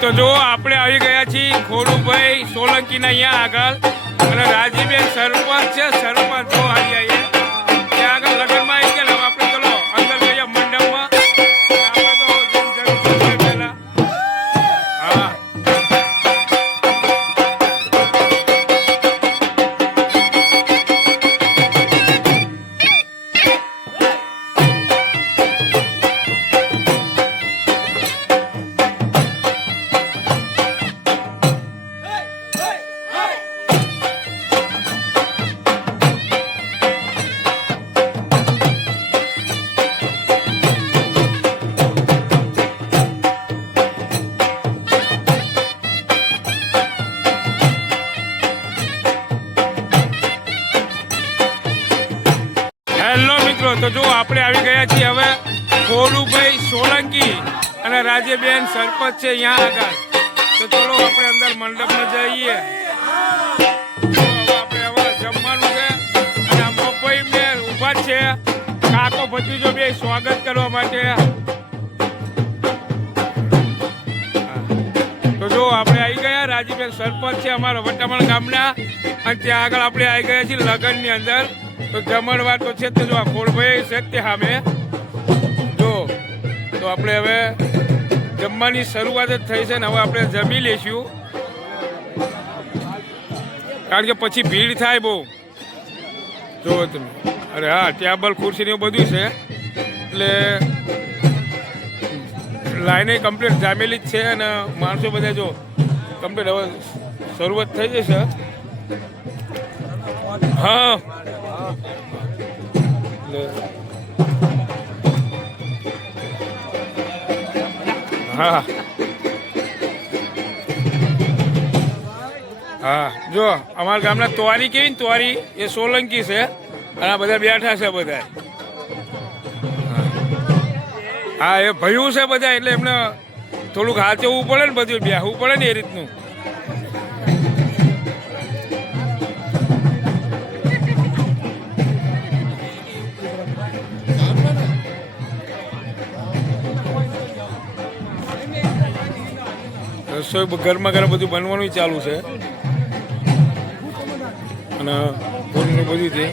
તો જો આપણે આવી ગયા છીએ ખોડુભાઈ સોલંકીના અહીંયા આગળ અને રાજીબેન સરપંચ છે. સરપંચ જો આવી આવીએ ત્યાં આગળ લગ્નમાં આવી ગયા. આપણે ચલો અંદર જઈએ મંડપમાં. આપણે તો પહેલા હા તો જો આપણે આવી ગયા છીએ હવે ખોડુભાઈ સોલંકી અને રાજેબેન સરપંચ છે અહીંયા આગળ. તો ચલો આપણે અંદર મંડપમાં જઈએ. આપણે હવે જમવાનું છે અને આ મફઈ બેન ઊભા છે કાકો ભત્રીજો બે સ્વાગત કરવા માટે. તો જો આપણે આવી ગયા. રાજીબેન સરપંચ છે અમારા વટામણ ગામના અને ત્યાં આગળ આપણે આવી ગયા છીએ લગ્નની અંદર. તો જમણવાર તો છે તે જો આ ખોડભાઈ છે તે સામે જો. તો આપણે હવે જમવાની શરૂઆત જ થઈ છે ને હવે આપણે જમી લઈશું કારણ કે પછી ભીડ થાય બહુ. જો તમે અરે હા ટેબલ ખુરશી ને બધું છે એટલે લાઈને કમ્પ્લીટ જામેલી જ છે અને માણસો બધા જો કમ્પ્લીટ હવે શરૂઆત થઈ જશે. હા હા હા જો અમારા ગામના તોરી કેવી ને તોરી એ સોલંકી છે અને આ બધા બેઠા છે બધા. હા એ ભયું છે બધા એટલે એમને થોડુંક હાચવવું પડે ને બધું બેહવું પડે ને એ રીતનું. રસોઈ ગરમા ગરમ બધું બનવાનું ચાલુ છે અને પૂરીનું બધું છે.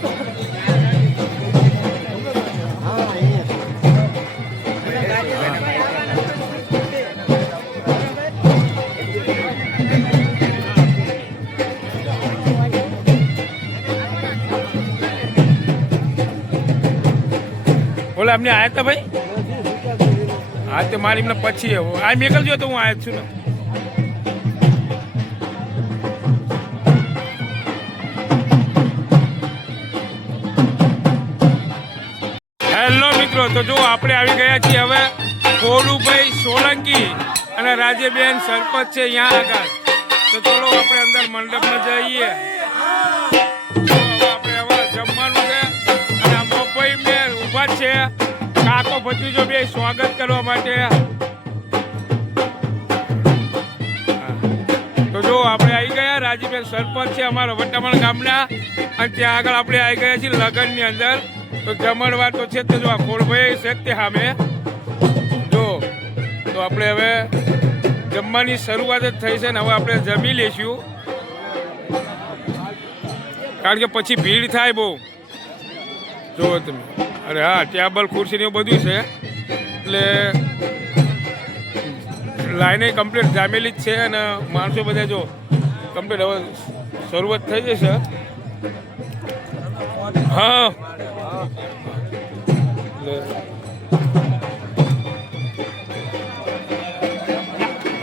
બોલે અમને આયા હતા ભાઈ. હા તો મારી એમને પછી આ મેકલજો તો હું આયા છું ને. તો જો આપણે આવી ગયા છીએ હવે ખોડુભાઈ સોલંકી અને રાજેબેન સરપંચ છે અહીંયા આગળ. તો ચલો આપણે અંદર મંડપમાં જઈએ. આપણે હવે જમવાનું છે અને આ મફઈ બેન ઊભા છે કાકો ભત્રીજો બે સ્વાગત કરવા માટે. તો જો આપણે આવી ગયા. રાજીબેન સરપંચ છે અમારા વટામણ ગામના અને ત્યાં આગળ આપણે આવી ગયા છીએ લગ્નની અંદર. તો જમણવાર તો છે તે જો આ ખોડભાઈ છે તે સામે જો. તો આપણે હવે જમવાની શરૂઆત જ થઈ છે ને હવે આપણે જમી લઈશું કારણ કે પછી ભીડ થાય બહુ. જો તમે અરે હા ટેબલ ખુરશી ને બધું છે એટલે લાઈને કમ્પ્લીટ જામેલી જ છે અને માણસો બધા જો કમ્પ્લીટ હવે શરૂઆત થઈ જશે. હા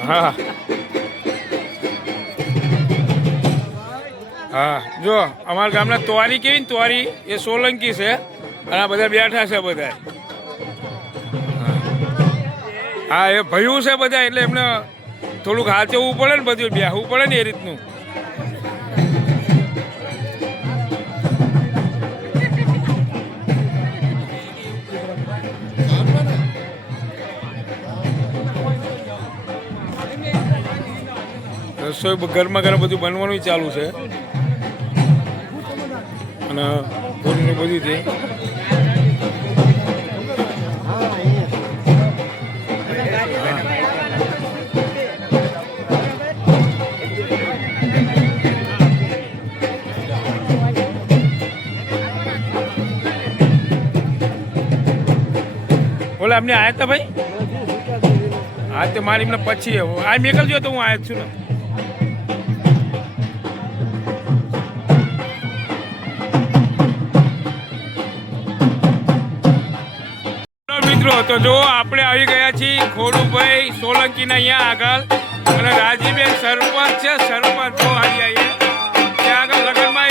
હા હા જો અમારા ગામના તોરી કેવી ને તોરી એ સોલંકી છે અને આ બધા બેઠા છે બધા. હા એ ભયું છે બધા એટલે એમને થોડુંક હાચવવું પડે ને બધું બેહવું પડે ને એ રીતનું. રસોઈ ગરમા ગરમ બધું બનવાનું ચાલુ છે અને પૂરીનું બધું છે. પેલા અમને આયા હતા ભાઈ? હા તે મારી એમને પછી આ મેકલજો તો હું આયા જ છું ને. મિત્રો તો જો આપણે આવી ગયા છીએ ખોડુભાઈ સોલંકીના અહીંયા આગળ અને રાજીબેન સરપંચ છે. સરપંચ જો આવી ત્યાં આગળ લગ્નમાં